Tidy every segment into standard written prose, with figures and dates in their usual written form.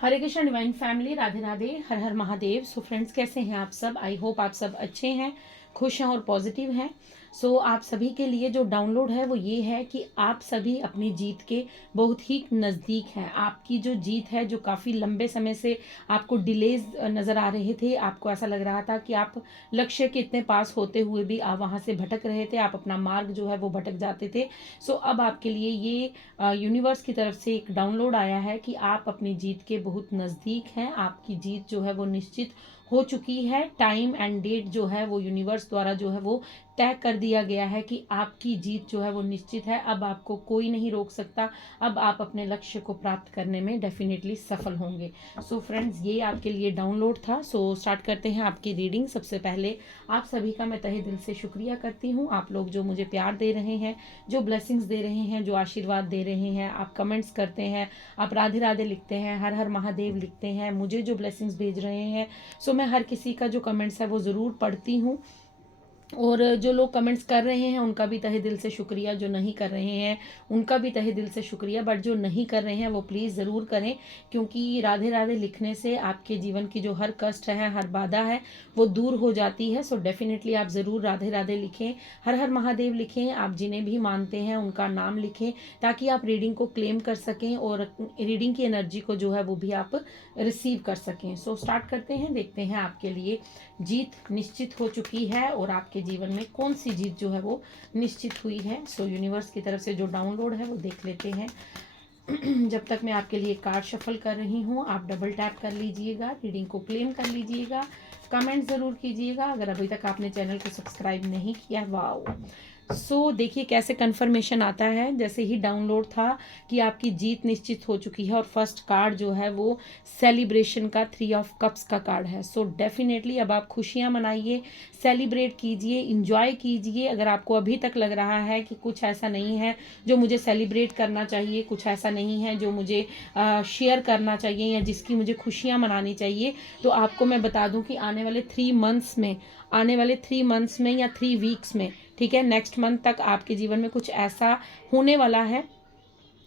हरे Krishna divine family, Radhe Radhe, हर हर Mahadev. So friends, कैसे हैं आप सब? आई होप आप सब अच्छे हैं, खुश हैं और पॉजिटिव हैं। सो आप सभी के लिए जो डाउनलोड है वो ये है कि आप सभी अपनी जीत के बहुत ही नज़दीक हैं। आपकी जो जीत है, जो काफ़ी लंबे समय से आपको डिलेज नज़र आ रहे थे, आपको ऐसा लग रहा था कि आप लक्ष्य के इतने पास होते हुए भी आप वहाँ से भटक रहे थे, आप अपना मार्ग जो है वो भटक जाते थे। सो अब आपके लिए ये यूनिवर्स की तरफ से एक डाउनलोड आया है कि आप अपनी जीत के बहुत नज़दीक हैं। आपकी जीत जो है वो निश्चित हो चुकी है। टाइम एंड डेट जो है वो यूनिवर्स द्वारा जो है वो तय कर दिया गया है कि आपकी जीत जो है वो निश्चित है। अब आपको कोई नहीं रोक सकता। अब आप अपने लक्ष्य को प्राप्त करने में डेफिनेटली सफल होंगे। सो फ्रेंड्स, ये आपके लिए डाउनलोड था। सो स्टार्ट करते हैं आपकी रीडिंग। सबसे पहले आप सभी का मैं तहे दिल से शुक्रिया करती हूँ। आप लोग जो मुझे प्यार दे रहे हैं, जो ब्लेसिंग्स दे रहे हैं, जो आशीर्वाद दे रहे हैं, आप कमेंट्स करते हैं, आप राधे राधे लिखते हैं, हर हर महादेव लिखते हैं, मुझे जो ब्लेसिंग्स भेज रहे हैं। सो मैं हर किसी का जो कमेंट्स है वो ज़रूर पढ़ती हूँ। और जो लोग कमेंट्स कर रहे हैं उनका भी तहे दिल से शुक्रिया, जो नहीं कर रहे हैं उनका भी तहे दिल से शुक्रिया। बट जो नहीं कर रहे हैं वो प्लीज़ ज़रूर करें, क्योंकि राधे राधे लिखने से आपके जीवन की जो हर कष्ट है, हर बाधा है, वो दूर हो जाती है। सो डेफिनेटली आप ज़रूर राधे राधे लिखें, हर हर महादेव लिखें, आप जिन्हें भी मानते हैं उनका नाम लिखें, ताकि आप रीडिंग को क्लेम कर सकें और रीडिंग की एनर्जी को जो है वो भी आप रिसीव कर सकें। सो स्टार्ट करते हैं, देखते हैं आपके लिए जीत निश्चित हो चुकी है और आपके जीवन में कौन सी जीत जो है वो निश्चित हुई है। सो यूनिवर्स की तरफ से जो डाउनलोड है वो देख लेते हैं। जब तक मैं आपके लिए कार्ड शफल कर रही हूँ, आप डबल टैप कर लीजिएगा, रीडिंग को क्लेम कर लीजिएगा, कमेंट ज़रूर कीजिएगा। अगर अभी तक आपने चैनल को सब्सक्राइब नहीं किया, वाओ। सो देखिए कैसे कंफर्मेशन आता है। जैसे ही डाउनलोड था कि आपकी जीत निश्चित हो चुकी है, और फर्स्ट कार्ड जो है वो सेलिब्रेशन का 3 ऑफ कप्स का कार्ड है। सो डेफिनेटली अब आप खुशियाँ मनाइए, सेलिब्रेट कीजिए, इंजॉय कीजिए। अगर आपको अभी तक लग रहा है कि कुछ ऐसा नहीं है जो मुझे सेलिब्रेट करना चाहिए, कुछ ऐसा नहीं है जो मुझे शेयर करना चाहिए या जिसकी मुझे खुशियाँ मनानी चाहिए, तो आपको मैं बता दूं कि आने वाले 3 मंथ्स में, आने वाले 3 मंथ्स में या 3 वीक्स में, ठीक है, नेक्स्ट मंथ तक आपके जीवन में कुछ ऐसा होने वाला है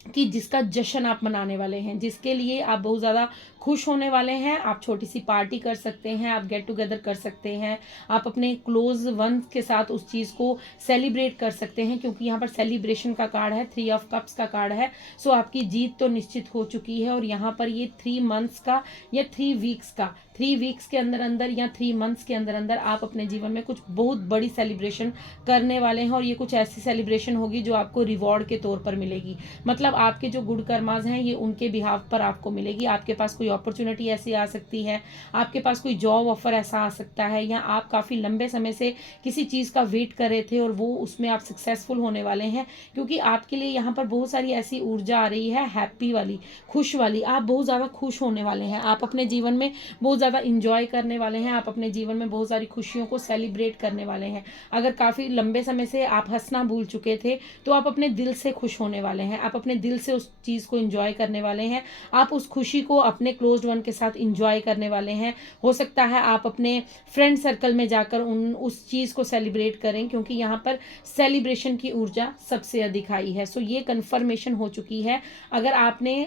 कि जिसका जश्न आप मनाने वाले हैं, जिसके लिए आप बहुत ज़्यादा खुश होने वाले हैं। आप छोटी सी पार्टी कर सकते हैं, आप गेट टुगेदर कर सकते हैं, आप अपने क्लोज वंस के साथ उस चीज़ को सेलिब्रेट कर सकते हैं, क्योंकि यहाँ पर सेलिब्रेशन का कार्ड है, 3 ऑफ कप्स का कार्ड है। सो आपकी जीत तो निश्चित हो चुकी है। और यहाँ पर ये 3 मंथ्स का या 3 वीक्स का, 3 वीक्स के अंदर अंदर या 3 मंथ्स के अंदर अंदर आप अपने जीवन में कुछ बहुत बड़ी सेलिब्रेशन करने वाले हैं। और ये कुछ ऐसी सेलिब्रेशन होगी जो आपको रिवॉर्ड के तौर पर मिलेगी। मतलब आपके जो गुड कर्माज हैं ये उनके बिहाफ पर आपको मिलेगी। आपके पास कोई अपॉर्चुनिटी ऐसी आ सकती है, आपके पास कोई जॉब ऑफर ऐसा आ सकता है, या आप काफ़ी लंबे समय से किसी चीज़ का वेट कर रहे थे और वो उसमें आप सक्सेसफुल होने वाले हैं। क्योंकि आपके लिए यहाँ पर बहुत सारी ऐसी ऊर्जा आ रही है, हैप्पी वाली, खुश वाली। आप बहुत ज़्यादा खुश होने वाले हैं, आप अपने जीवन में बहुत ज़्यादा इंजॉय करने वाले हैं, आप अपने जीवन में बहुत सारी खुशियों को सेलिब्रेट करने वाले हैं। अगर काफ़ी लंबे समय से आप हंसना भूल चुके थे, तो आप अपने दिल से खुश होने वाले हैं, आप अपने दिल से उस चीज़ को इंजॉय करने वाले हैं, आप उस खुशी को अपने क्लोज्ड वन के साथ इंजॉय करने वाले हैं। हो सकता है आप अपने फ्रेंड सर्कल में जाकर उस चीज़ को सेलिब्रेट करें, क्योंकि यहाँ पर सेलिब्रेशन की ऊर्जा सबसे अधिक आई है। सो ये कन्फर्मेशन हो चुकी है। अगर आपने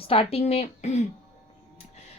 स्टार्टिंग में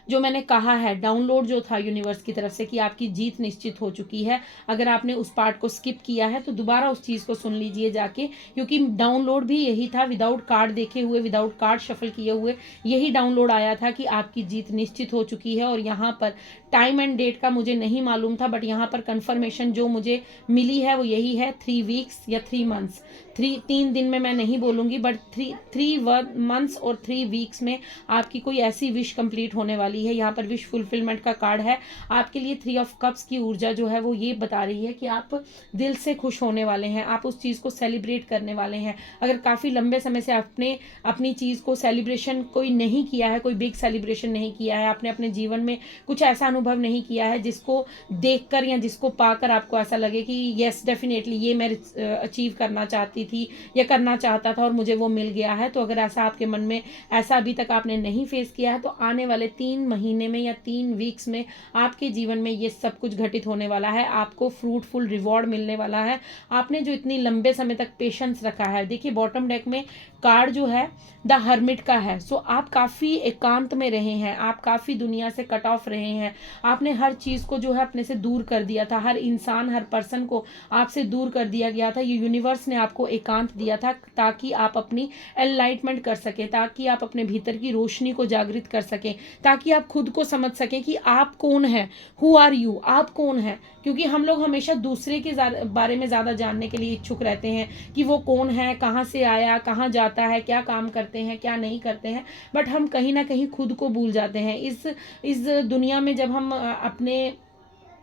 जो मैंने कहा है, डाउनलोड जो था यूनिवर्स की तरफ से कि आपकी जीत निश्चित हो चुकी है, अगर आपने उस पार्ट को स्किप किया है तो दोबारा उस चीज़ को सुन लीजिए जाके, क्योंकि डाउनलोड भी यही था। विदाउट कार्ड देखे हुए, विदाउट कार्ड शफल किए हुए यही डाउनलोड आया था कि आपकी जीत निश्चित हो चुकी है। और यहाँ पर टाइम एंड डेट का मुझे नहीं मालूम था, बट यहाँ पर कन्फर्मेशन जो मुझे मिली है वो यही है, 3 वीक्स या 3 मंथ्स। 3 दिन में मैं नहीं बोलूँगी, बट 3 मंथ्स और 3 वीक्स में आपकी कोई ऐसी विश कंप्लीट होने वाली है। यहाँ पर विश फुलफिलमेंट का कार्ड है। आपके लिए 3 ऑफ कप्स की ऊर्जा जो है वो ये बता रही है कि आप दिल से खुश होने वाले हैं, आप उस चीज़ को सेलिब्रेट करने वाले हैं। अगर काफ़ी लंबे समय से आपने अपनी चीज़ को सेलिब्रेशन कोई नहीं किया है, कोई बिग सेलिब्रेशन नहीं किया है, आपने अपने जीवन में कुछ ऐसा अनुभव नहीं किया है जिसको देखकर या जिसको पाकर आपको ऐसा लगे कि यस डेफिनेटली ये मैं अचीव करना चाहती थी या करना चाहता था और मुझे वो मिल गया है। तो अगर ऐसा आपके मन में, ऐसा अभी तक आपने नहीं फेस किया है, तो आने वाले 3 महीने में या 3 वीक्स में आपके जीवन में ये सब कुछ घटित होने वाला है। आपको फ्रूटफुल रिवॉर्ड मिलने वाला है। आपने जो इतनी लंबे समय तक पेशेंस रखा है, देखिए बॉटम डेक में कार्ड जो है द हर्मिट का है। सो आप काफ़ी एकांत में रहे हैं, आप काफ़ी दुनिया से कट ऑफ रहे हैं। आपने हर चीज़ को जो है अपने से दूर कर दिया था, हर इंसान हर पर्सन को आपसे दूर कर दिया गया था। ये यूनिवर्स ने आपको एकांत दिया था ताकि आप अपनी एनलाइटमेंट कर सकें, ताकि आप अपने भीतर की रोशनी को जागृत कर सकें, ताकि आप खुद को समझ सकें कि आप कौन हैं, हु आर यू, आप कौन हैं। क्योंकि हम लोग हमेशा दूसरे के बारे में ज़्यादा जानने के लिए इच्छुक रहते हैं कि वो कौन है, कहाँ से आया, कहाँ जाता है, क्या काम करते हैं, क्या नहीं करते हैं, बट हम कहीं ना कहीं खुद को भूल जाते हैं। इस दुनिया में जब हम अपने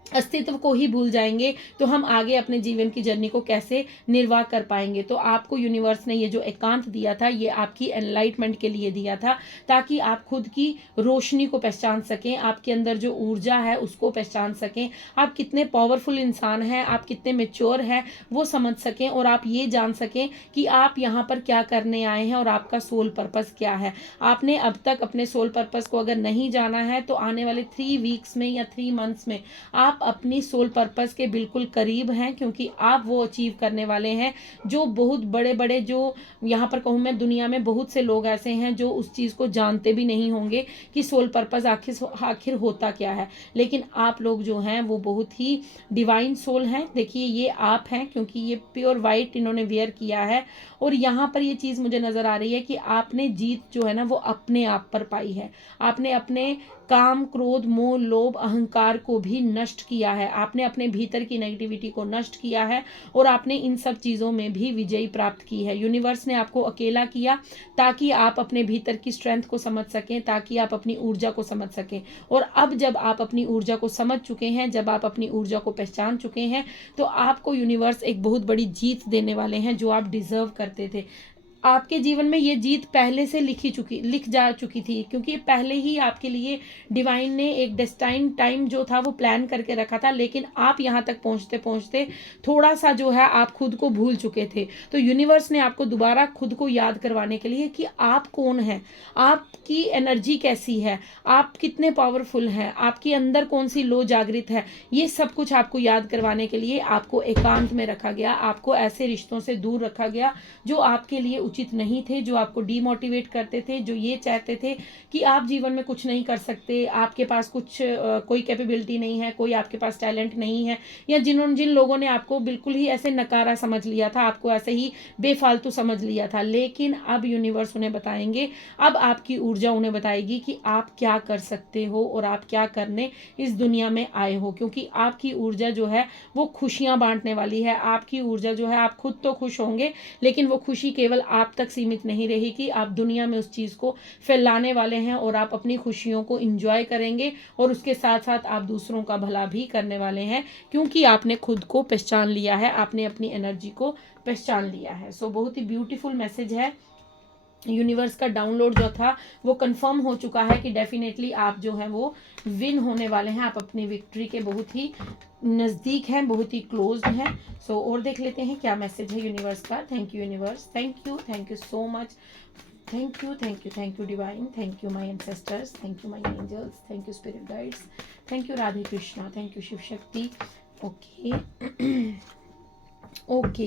अस्तित्व को ही भूल जाएंगे तो हम आगे अपने जीवन की जर्नी को कैसे निर्वाह कर पाएंगे। तो आपको यूनिवर्स ने ये जो एकांत दिया था, ये आपकी एनलाइटमेंट के लिए दिया था, ताकि आप खुद की रोशनी को पहचान सकें, आपके अंदर जो ऊर्जा है उसको पहचान सकें, आप कितने पावरफुल इंसान हैं, आप कितने मेच्योर हैं वो समझ सकें, और आप ये जान सकें कि आप यहाँ पर क्या करने आए हैं और आपका सोल पर्पस क्या है। आपने अब तक अपने सोल पर्पस को अगर नहीं जाना है तो आने वाले 3 वीक्स में या 3 मंथ्स में आप अपनी सोल पर्पस के बिल्कुल करीब हैं, क्योंकि आप वो अचीव करने वाले हैं जो बहुत बड़े बड़े, जो यहाँ पर कहूँ मैं, दुनिया में बहुत से लोग ऐसे हैं जो उस चीज़ को जानते भी नहीं होंगे कि सोल पर्पस आखिर होता क्या है। लेकिन आप लोग जो हैं वो बहुत ही डिवाइन सोल हैं। देखिए ये आप हैं, क्योंकि ये प्योर वाइट इन्होंने वेयर किया है, और यहाँ पर ये चीज़ मुझे नज़र आ रही है कि आपने जीत जो है ना वो अपने आप पर पाई है। आपने अपने काम, क्रोध, मोह, लोभ, अहंकार को भी नष्ट किया है। आपने अपने भीतर की नेगेटिविटी को नष्ट किया है, और आपने इन सब चीज़ों में भी विजयी प्राप्त की है। यूनिवर्स ने आपको अकेला किया ताकि आप अपने भीतर की स्ट्रेंथ को समझ सकें, ताकि आप अपनी ऊर्जा को समझ सकें। और अब जब आप अपनी ऊर्जा को समझ चुके हैं, जब आप अपनी ऊर्जा को पहचान चुके हैं, तो आपको यूनिवर्स एक बहुत बड़ी जीत देने वाले हैं जो आप डिजर्व करते थे। आपके जीवन में ये जीत पहले से लिख जा चुकी थी, क्योंकि पहले ही आपके लिए डिवाइन ने एक डेस्टाइन टाइम जो था वो प्लान करके रखा था। लेकिन आप यहाँ तक पहुँचते पहुँचते थोड़ा सा जो है आप खुद को भूल चुके थे। तो यूनिवर्स ने आपको दोबारा खुद को याद करवाने के लिए कि आप कौन हैं, आपकी एनर्जी कैसी है, आप कितने पावरफुल हैं, आपके अंदर कौन सी लो जागृत है, ये सब कुछ आपको याद करवाने के लिए आपको एकांत में रखा गया। आपको ऐसे रिश्तों से दूर रखा गया जो आपके लिए उचित नहीं थे, जो आपको डीमोटिवेट करते थे, जो ये चाहते थे कि आप जीवन में कुछ नहीं कर सकते, आपके पास कोई कैपेबिलिटी नहीं है, कोई आपके पास टैलेंट नहीं है, या जिन लोगों ने आपको बिल्कुल ही ऐसे नकारा समझ लिया था, आपको ऐसे ही बेफालतू समझ लिया था। लेकिन अब यूनिवर्स उन्हें बताएंगे, अब आपकी ऊर्जा उन्हें बताएगी कि आप क्या कर सकते हो और आप क्या करने इस दुनिया में आए हो। क्योंकि आपकी ऊर्जा जो है वो खुशियां बांटने वाली है। आपकी ऊर्जा जो है, आप खुद तो खुश होंगे, लेकिन वो खुशी केवल आप तक सीमित नहीं रहेगी, आप दुनिया में उस चीज़ को फैलाने वाले हैं, और आप अपनी खुशियों को एंजॉय करेंगे, और उसके साथ साथ आप दूसरों का भला भी करने वाले हैं, क्योंकि आपने खुद को पहचान लिया है, आपने अपनी एनर्जी को पहचान लिया है। सो बहुत ही ब्यूटीफुल मैसेज है। यूनिवर्स का डाउनलोड जो था वो कंफर्म हो चुका है कि डेफिनेटली आप जो है वो विन होने वाले हैं, आप अपनी विक्ट्री के बहुत ही नज़दीक हैं, बहुत ही क्लोज हैं। सो और देख लेते हैं क्या मैसेज है यूनिवर्स का। Thank you universe, thank you so much, thank you divine, thank you my ancestors, thank you my angels, thank you spirit guides, thank you Radhe Krishna, thank you Shiv Shakti. Okay,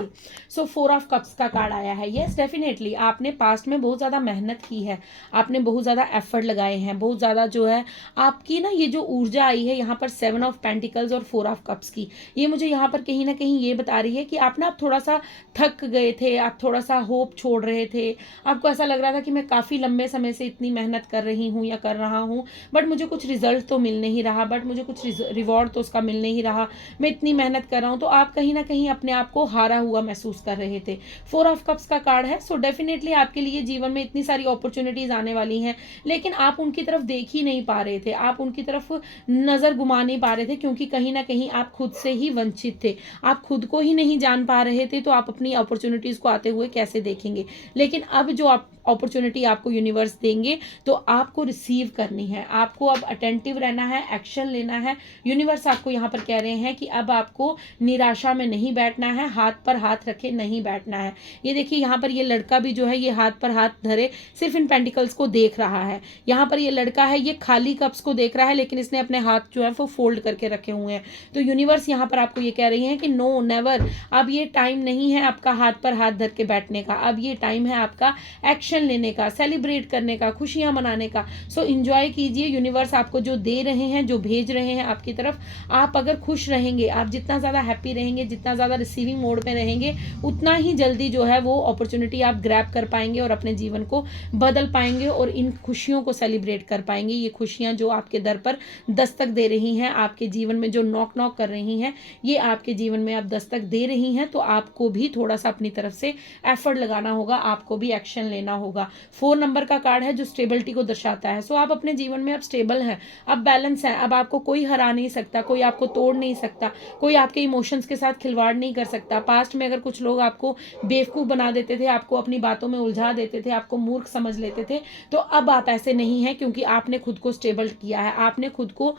so 4 of cups का card आया है। Yes definitely आपने past में बहुत ज़्यादा मेहनत की है, आपने बहुत ज़्यादा एफर्ट लगाए हैं, बहुत ज़्यादा जो है आपकी ना ये जो ऊर्जा आई है यहाँ पर 7 ऑफ पेंटिकल्स और 4 ऑफ कप्स की, ये मुझे यहाँ पर कहीं ना कहीं ये बता रही है कि आप ना आप थोड़ा सा थक गए थे, आप थोड़ा सा होप छोड़ रहे थे, आपको ऐसा लग रहा था कि मैं काफ़ी लंबे समय से इतनी मेहनत कर रही हूँ या कर रहा हूँ, बट मुझे कुछ रिजल्ट तो मिल नहीं रहा, बट मुझे कुछ रिवॉर्ड तो उसका मिल नहीं रहा, मैं इतनी मेहनत कर रहा हूँ। तो आप कहीं ना कहीं अपने आप को हारा हुआ महसूस कर रहे थे। 4 ऑफ कप्स का कार्ड है। सो डेफिनेटली आपके लिए जीवन में इतनी सारी अपॉर्चुनिटीज आने वाली हैं, लेकिन आप उनकी तरफ देख ही नहीं पा रहे थे, आप उनकी तरफ नजर घुमा नहीं पा रहे थे, क्योंकि कहीं ना कहीं आप खुद से ही वंचित थे, आप खुद को ही नहीं जान पा रहे थे, तो आप अपनी अपॉर्चुनिटीज को आते हुए कैसे देखेंगे। लेकिन अब जो आप अपॉर्चुनिटी आपको यूनिवर्स देंगे तो आपको रिसीव करनी है, आपको अब अटेंटिव रहना है, एक्शन लेना है। यूनिवर्स आपको यहाँ पर कह रहे हैं कि अब आपको निराशा में नहीं बैठना है, हाथ पर हाथ रखे नहीं बैठना है। ये देखिए यहाँ पर ये लड़का भी जो है ये हाथ पर हाथ धरे सिर्फ इन पेंटिकल्स को देख रहा है। यहाँ पर ये लड़का है ये खाली कप्स को देख रहा है, लेकिन इसने अपने हाथ जो है वो फोल्ड करके रखे हुए हैं। तो यूनिवर्स यहाँ पर आपको ये कह रही है कि नो नेवर, अब ये टाइम नहीं है आपका हाथ पर हाथ धर के बैठने का, अब ये टाइम है आपका एक्शन लेने का, सेलिब्रेट करने का, खुशियां मनाने का। सो एंजॉय कीजिए। यूनिवर्स आपको जो दे रहे हैं, जो भेज रहे हैं आपकी तरफ, आप अगर खुश रहेंगे, आप जितना ज़्यादा हैप्पी रहेंगे, जितना ज़्यादा रिसीविंग मोड में रहेंगे, उतना ही जल्दी जो है वो अपॉर्चुनिटी आप ग्रैब कर पाएंगे और अपने जीवन को बदल पाएंगे और इन खुशियों को सेलिब्रेट कर पाएंगे। ये खुशियां जो आपके दर पर दस्तक दे रही हैं, आपके जीवन में जो नॉक नॉक कर रही हैं, ये आपके जीवन में अब दस्तक दे रही हैं। तो आपको भी थोड़ा सा अपनी तरफ से एफर्ट लगाना होगा, आपको भी एक्शन लेना होगा। 4 नंबर का कार्ड है जो स्टेबिलिटी को दर्शाता है। सो आप अपने जीवन में अब स्टेबल हैं, अब बैलेंस है, अब आपको कोई हरा नहीं सकता, कोई आपको तोड़ नहीं सकता, कोई आपके इमोशंस के साथ खिलवाड़ नहीं कर सकता। पास्ट में अगर कुछ लोग आपको बेवकूफ़ बना देते थे, आपको अपनी बातों में उलझा देते थे, आपको मूर्ख समझ लेते थे, तो अब आप ऐसे नहीं हैं, क्योंकि आपने खुद को स्टेबल किया है, आपने खुद को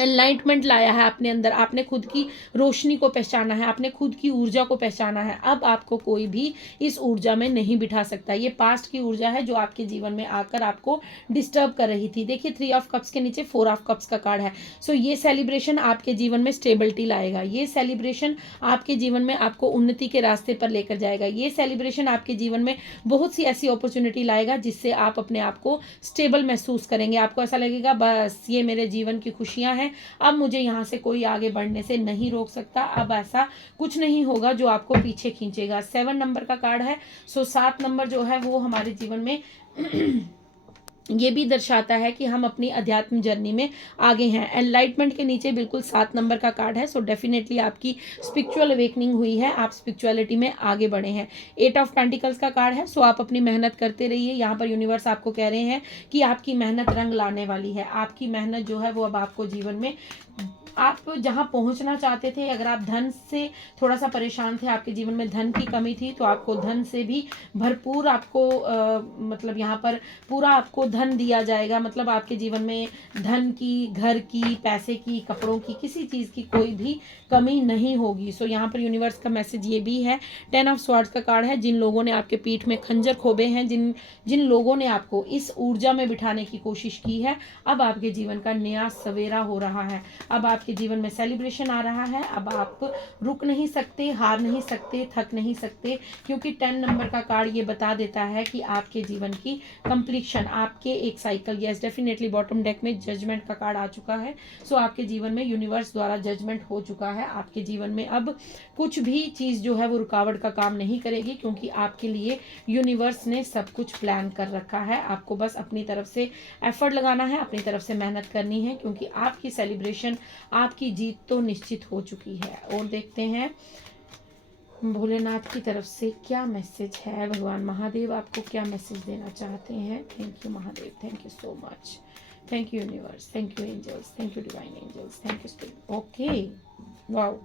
एनलाइटमेंट लाया है अपने अंदर, आपने खुद की रोशनी को पहचाना है, आपने खुद की ऊर्जा को पहचाना है। अब आपको कोई भी इस ऊर्जा में नहीं बिठा सकता। ये पास्ट की ऊर्जा है जो आपके जीवन में आकर आपको डिस्टर्ब कर रही थी। देखिए 3 ऑफ कप्स के नीचे 4 ऑफ कप्स का कार्ड है। सो ये सेलिब्रेशन आपके जीवन में स्टेबिलिटी लाएगा, ये सेलिब्रेशन आपके जीवन में आपको उन्नति के रास्ते पर लेकर जाएगा, ये सेलिब्रेशन आपके जीवन में बहुत सी ऐसी अपॉर्चुनिटी लाएगा जिससे आप अपने आप को स्टेबल महसूस करेंगे। आपको ऐसा लगेगा बस ये मेरे जीवन की खुशियां हैं, अब मुझे यहाँ से कोई आगे बढ़ने से नहीं रोक सकता। अब ऐसा कुछ नहीं होगा जो आपको पीछे खींचेगा। 7 नंबर का कार्ड है। सो 7 नंबर जो है वो हमारे जीवन में ये भी दर्शाता है कि हम अपनी अध्यात्म जर्नी में आगे हैं। एनलाइटमेंट के नीचे बिल्कुल 7 नंबर का कार्ड है। सो डेफिनेटली आपकी स्पिरिचुअल अवेकनिंग हुई है, आप स्पिरिचुअलिटी में आगे बढ़े हैं। 8 ऑफ पेंटिकल्स का कार्ड है। सो आप अपनी मेहनत करते रहिए। यहाँ पर यूनिवर्स आपको कह रहे हैं कि आपकी मेहनत रंग लाने वाली है। आपकी मेहनत जो है वो अब आपको जीवन में आप जहाँ पहुँचना चाहते थे, अगर आप धन से थोड़ा सा परेशान थे, आपके जीवन में धन की कमी थी, तो आपको धन से भी भरपूर आपको मतलब यहाँ पर पूरा आपको धन दिया जाएगा। मतलब आपके जीवन में धन की, घर की, पैसे की, कपड़ों की, किसी चीज़ की कोई भी कमी नहीं होगी। सो यहाँ पर यूनिवर्स का मैसेज ये भी है। 10 ऑफ स्वॉर्ड्स का कार्ड है। जिन लोगों ने आपके पीठ में खंजर खोबे हैं, जिन लोगों ने आपको इस ऊर्जा में बिठाने की कोशिश की है, अब आपके जीवन का नया सवेरा हो रहा है। अब आपके जीवन में सेलिब्रेशन आ रहा है। अब आप रुक नहीं सकते, हार नहीं सकते, थक नहीं सकते, क्योंकि 10 नंबर का कार्ड ये बता देता है कि आपके जीवन की कंप्लीशन, आपके एक cycle, yes definitely bottom deck में जजमेंट का कार्ड आ चुका है। सो आपके जीवन में यूनिवर्स द्वारा जजमेंट हो चुका है। आपके जीवन में अब कुछ भी चीज़ जो है वो रुकावट का काम नहीं करेगी, क्योंकि आपके लिए यूनिवर्स ने सब कुछ प्लान कर रखा है। आपको बस अपनी तरफ से एफर्ट लगाना है, अपनी तरफ से मेहनत करनी है, क्योंकि आपकी सेलिब्रेशन, आपकी जीत तो निश्चित हो चुकी है। और देखते हैं भोलेनाथ की तरफ से क्या मैसेज है, भगवान महादेव आपको क्या मैसेज देना चाहते हैं। Thank you Mahadev, thank you so much, thank you universe, thank you angels, thank you divine angels, thank you spirit. Okay, wow.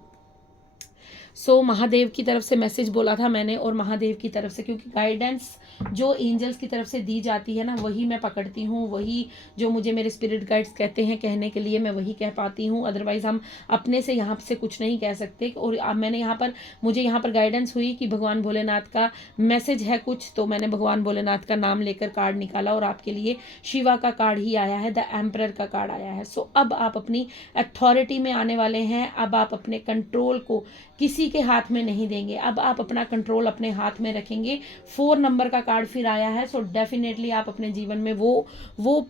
So Mahadev की तरफ से मैसेज बोला था मैंने, और महादेव की तरफ से, क्योंकि गाइडेंस जो एंजल्स की तरफ से दी जाती है ना, वही मैं पकड़ती हूँ, वही जो मुझे मेरे स्पिरिट गाइड्स कहते हैं कहने के लिए, मैं वही कह पाती हूँ। अदरवाइज हम अपने से यहाँ से कुछ नहीं कह सकते। और अब मैंने यहाँ पर, मुझे यहाँ पर गाइडेंस हुई कि भगवान भोलेनाथ का मैसेज है कुछ, तो मैंने भगवान भोलेनाथ का नाम लेकर कार्ड निकाला और आपके लिए शिवा का कार्ड ही आया है, द एम्परर का कार्ड आया है। सो अब आप अपनी अथॉरिटी में आने वाले हैं। अब आप अपने कंट्रोल को किसी के हाथ में नहीं देंगे, अब आप अपना कंट्रोल अपने हाथ में रखेंगे। 4 नंबर का कार्ड फिर आया है। सो डेफिनेटली आप अपने जीवन में वो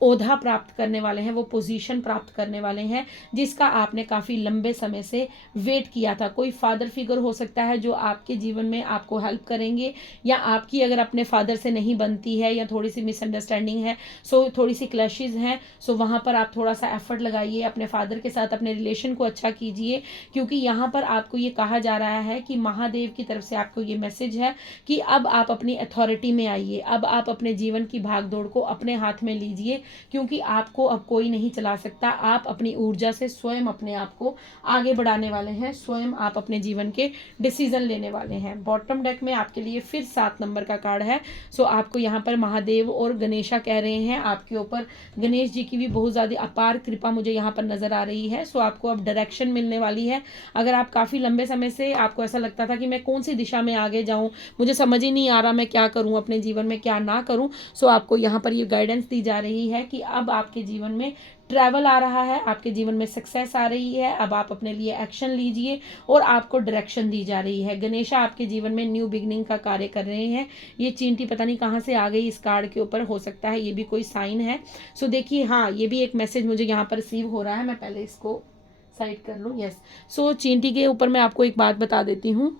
ओहदा प्राप्त करने वाले हैं, वो पोजीशन प्राप्त करने वाले हैं जिसका आपने काफ़ी लंबे समय से वेट किया था। कोई फादर फिगर हो सकता है जो आपके जीवन में आपको हेल्प करेंगे, या आपकी अगर अपने फादर से नहीं बनती है या थोड़ी सी मिसअंडरस्टैंडिंग है, सो थोड़ी सी क्लैशेस हैं, सो वहाँ पर आप थोड़ा सा एफर्ट लगाइए, अपने फादर के साथ अपने रिलेशन को अच्छा कीजिए, क्योंकि यहाँ पर आपको ये कहा जा रहा है कि महादेव की तरफ से आपको ये मैसेज है कि अब आप अपनी अथॉरिटी में आइए, अब आप अपने जीवन की भागदौड़ को अपने हाथ में लीजिए, क्योंकि आपको अब कोई नहीं चला सकता। आप अपनी ऊर्जा से स्वयं अपने आप को आगे बढ़ाने वाले हैं, स्वयं आप अपने जीवन के डिसीजन लेने वाले हैं। बॉटम डेक में आपके लिए फिर 7 नंबर का कार्ड है। सो आपको यहाँ पर महादेव और गणेशा कह रहे हैं, आपके ऊपर गणेश जी की भी बहुत ज़्यादा अपार कृपा मुझे यहाँ पर नजर आ रही है। सो आपको अब डायरेक्शन मिलने वाली है। अगर आप काफ़ी लंबे समय से आपको ऐसा लगता था कि मैं कौन सी दिशा में आगे जाऊँ, मुझे समझ ही नहीं आ रहा मैं क्या करूँ अपने जीवन में, क्या ना करूँ, सो आपको यहाँ पर ये गाइडेंस दी जा रही है कि अब आपके जीवन में ट्रैवल आ रहा है, आपके जीवन में सक्सेस आ रही है। अब आप अपने लिए एक्शन लीजिए और आपको डायरेक्शन दी जा रही है। गणेशा आपके जीवन में न्यू बिगनिंग का कार्य कर रहे हैं। ये चींटी पता नहीं कहाँ से आ गई इस कार्ड के ऊपर, हो सकता है ये भी कोई साइन है। सो देखिए, हाँ, ये भी एक मैसेज मुझे यहाँ पर रिसीव हो रहा है। मैं पहले इसको साइड कर लूँ। यस, सो चींटी के ऊपर मैं आपको एक बात बता देती हूँ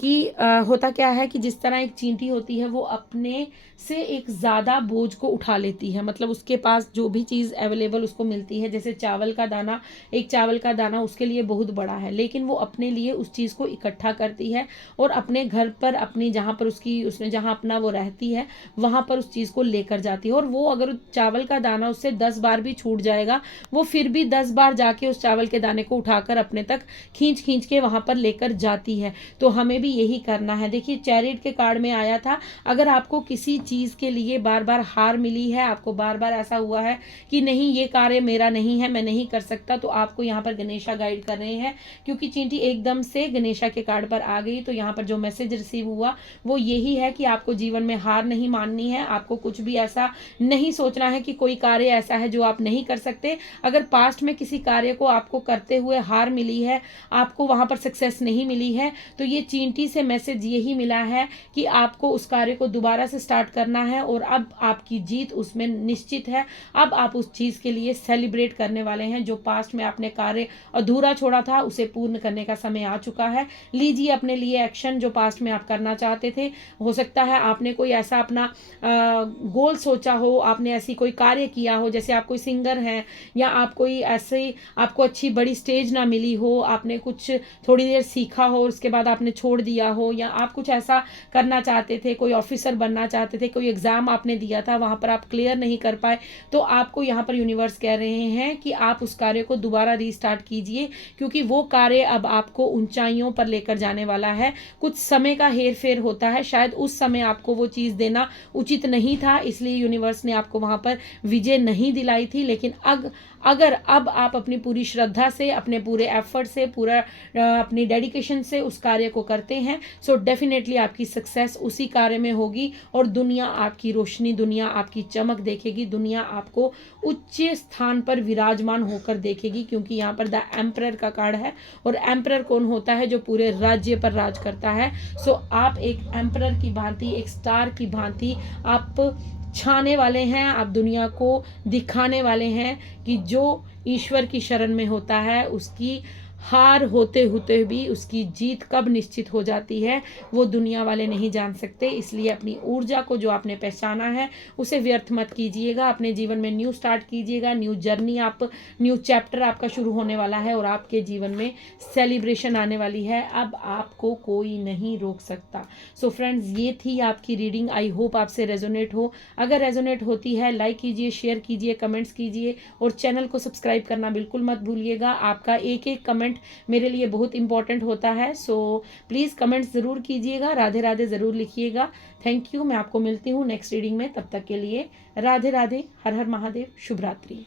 कि होता क्या है कि जिस तरह एक चींटी होती है वो अपने से एक ज़्यादा बोझ को उठा लेती है, मतलब उसके पास जो भी चीज़ अवेलेबल उसको मिलती है, जैसे चावल का दाना, एक चावल का दाना उसके लिए बहुत बड़ा है, लेकिन वो अपने लिए उस चीज़ को इकट्ठा करती है और अपने घर पर, अपनी जहाँ पर उसने जहाँ अपना वो रहती है वहाँ पर उस चीज़ को लेकर जाती है। और वो अगर चावल का दाना उससे 10 बार भी छूट जाएगा, वो फिर भी 10 बार जाके उस चावल के दाने को उठाकर अपने तक खींच खींच के वहाँ पर लेकर जाती है। तो हमें भी यही करना है। देखिए, चैरिट के कार्ड में आया था, अगर आपको किसी चीज़ के लिए बार बार हार मिली है, आपको बार बार ऐसा हुआ है कि नहीं ये कार्य मेरा नहीं है, मैं नहीं कर सकता, तो आपको यहाँ पर गणेशा गाइड कर रहे हैं। क्योंकि चींटी एकदम से गणेशा के कार्ड पर आ गई, तो यहाँ पर जो मैसेज रिसीव हुआ वो यही है कि आपको जीवन में हार नहीं माननी है। आपको कुछ भी ऐसा नहीं सोचना है कि कोई कार्य ऐसा है जो आप नहीं कर सकते। अगर पास्ट में किसी कार्य को आपको करते हुए हार मिली है, आपको वहां पर सक्सेस नहीं मिली है, तो ये चींटी से मैसेज यही मिला है कि आपको उस कार्य को दोबारा से स्टार्ट करना है और अब आपकी जीत उसमें निश्चित है। अब आप उस चीज के लिए सेलिब्रेट करने वाले हैं। जो पास्ट में आपने कार्य अधूरा छोड़ा था उसे पूर्ण करने का समय आ चुका है। लीजिए अपने लिए एक्शन जो पास्ट में आप करना चाहते थे। हो सकता है आपने कोई ऐसा अपना गोल सोचा हो, आपने ऐसी कोई कार्य किया हो, जैसे आप कोई सिंगर हैं या आप कोई ऐसे, आपको अच्छी बड़ी स्टेज ना मिली हो, आपने कुछ थोड़ी देर सीखा हो और उसके बाद आपने छोड़ दिया हो, या आप कुछ ऐसा करना चाहते थे, कोई ऑफिसर बनना चाहते थे, कोई एग्जाम आपने दिया था वहां पर आप क्लियर नहीं कर पाए, तो आपको यहाँ पर यूनिवर्स कह रहे हैं कि आप उस कार्य को दोबारा रीस्टार्ट कीजिए, क्योंकि वो कार्य अब आपको ऊंचाइयों पर लेकर जाने वाला है। कुछ समय का हेर फेर होता है, शायद उस समय आपको वो चीज़ देना उचित नहीं था, इसलिए यूनिवर्स ने आपको वहां पर विजय नहीं दिलाई थी। लेकिन अगर अब आप अपनी पूरी श्रद्धा से, अपने पूरे एफर्ट से, पूरा अपनी डेडिकेशन से उस कार्य को करते हैं, सो डेफिनेटली आपकी सक्सेस उसी कार्य में होगी और दुनिया आपकी रोशनी, दुनिया आपकी चमक देखेगी, दुनिया आपको उच्च स्थान पर विराजमान होकर देखेगी। क्योंकि यहाँ पर द एम्परर का कार्ड है और एम्परर कौन होता है? जो पूरे राज्य पर राज करता है। सो आप एक एम्परर की भांति, एक स्टार की भांति आप छाने वाले हैं, आप दुनिया को दिखाने वाले हैं कि जो ईश्वर की शरण में होता है उसकी हार होते होते भी उसकी जीत कब निश्चित हो जाती है वो दुनिया वाले नहीं जान सकते। इसलिए अपनी ऊर्जा को जो आपने पहचाना है उसे व्यर्थ मत कीजिएगा, अपने जीवन में न्यू स्टार्ट कीजिएगा, न्यू जर्नी, आप न्यू चैप्टर आपका शुरू होने वाला है और आपके जीवन में सेलिब्रेशन आने वाली है। अब आपको कोई नहीं रोक सकता। सो फ्रेंड्स, ये थी आपकी रीडिंग। आई होप आपसे रेजोनेट हो। अगर रेजोनेट होती है लाइक कीजिए, शेयर कीजिए, कमेंट्स कीजिए और चैनल को सब्सक्राइब करना बिल्कुल मत भूलिएगा। आपका एक एक कमेंट मेरे लिए बहुत इंपॉर्टेंट होता है। सो प्लीज़ कमेंट्स ज़रूर कीजिएगा, राधे राधे ज़रूर लिखिएगा। Thank you. मैं आपको मिलती हूँ नेक्स्ट रीडिंग में, तब तक के लिए राधे राधे, हर हर महादेव, शुभ रात्रि।